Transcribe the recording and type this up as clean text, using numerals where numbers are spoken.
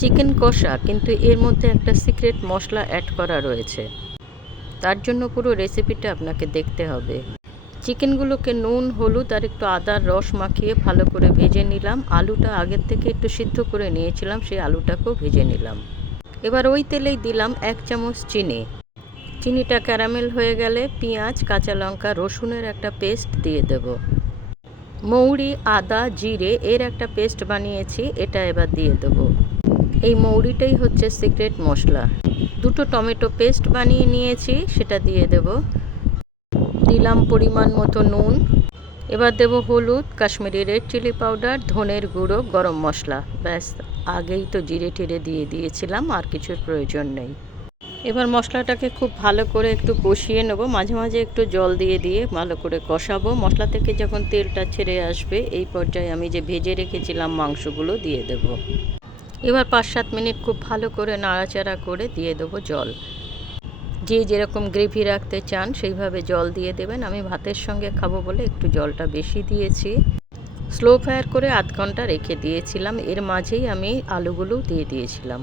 Chicken কষা, কিন্তু এর মধ্যে একটা সিক্রেট মশলা অ্যাড করা রয়েছে। তার জন্য পুরো রেসিপিটা আপনাকে দেখতে হবে। চিকেনগুলোকে নুন, হলুদ আর একটু আদার রস মাখিয়ে ভালো করে ভেজে নিলাম। আলুটা আগের থেকে একটু সিদ্ধ করে নিয়েছিলাম, সেই আলুটাকেও ভেজে নিলাম। এবার ওই তেলেই দিলাম 1 চামচ চিনি। চিনিটা ক্যারামেল হয়ে গেলে পেঁয়াজ, কাঁচা লঙ্কা, রসুনের একটা পেস্ট দিয়ে দেব। মৌরি, আদা, জিরে এর একটা পেস্ট বানিয়েছি, এটা এবার দিয়ে দেবো। এই মৌরিটাই হচ্ছে সিক্রেট মশলা। 2টো টমেটো পেস্ট বানিয়ে নিয়েছি, সেটা দিয়ে দেব। দিলাম পরিমাণ মতো নুন। এবার দেব হলুদ, কাশ্মীরি রেড চিলি পাউডার, ধনের গুঁড়ো, গরম মশলা। ব্যাস, আগেই তো জিরে টিরে দিয়ে দিয়েছিলাম, আর কিছুর প্রয়োজন নেই। এবার মশলাটাকে খুব ভালো করে একটু কষিয়ে নেব, মাঝে মাঝে একটু জল দিয়ে দিয়ে ভালো করে কষাবো। মশলা থেকে যখন তেলটা ছেড়ে আসবে, এই পর্যায়ে আমি যে ভেজে রেখেছিলাম মাংসগুলো দিয়ে দেব। এবার 5-7 মিনিট খুব ভালো করে নাড়াচাড়া করে দিয়ে দেবো জল। যে যেরকম গ্রেভি রাখতে চান সেইভাবে জল দিয়ে দেবেন। আমি ভাতের সঙ্গে খাবো বলে একটু জলটা বেশি দিয়েছি। স্লো ফায়ার করে আধ ঘন্টা রেখে দিয়েছিলাম। এর মাঝেই আমি আলুগুলো দিয়ে দিয়েছিলাম।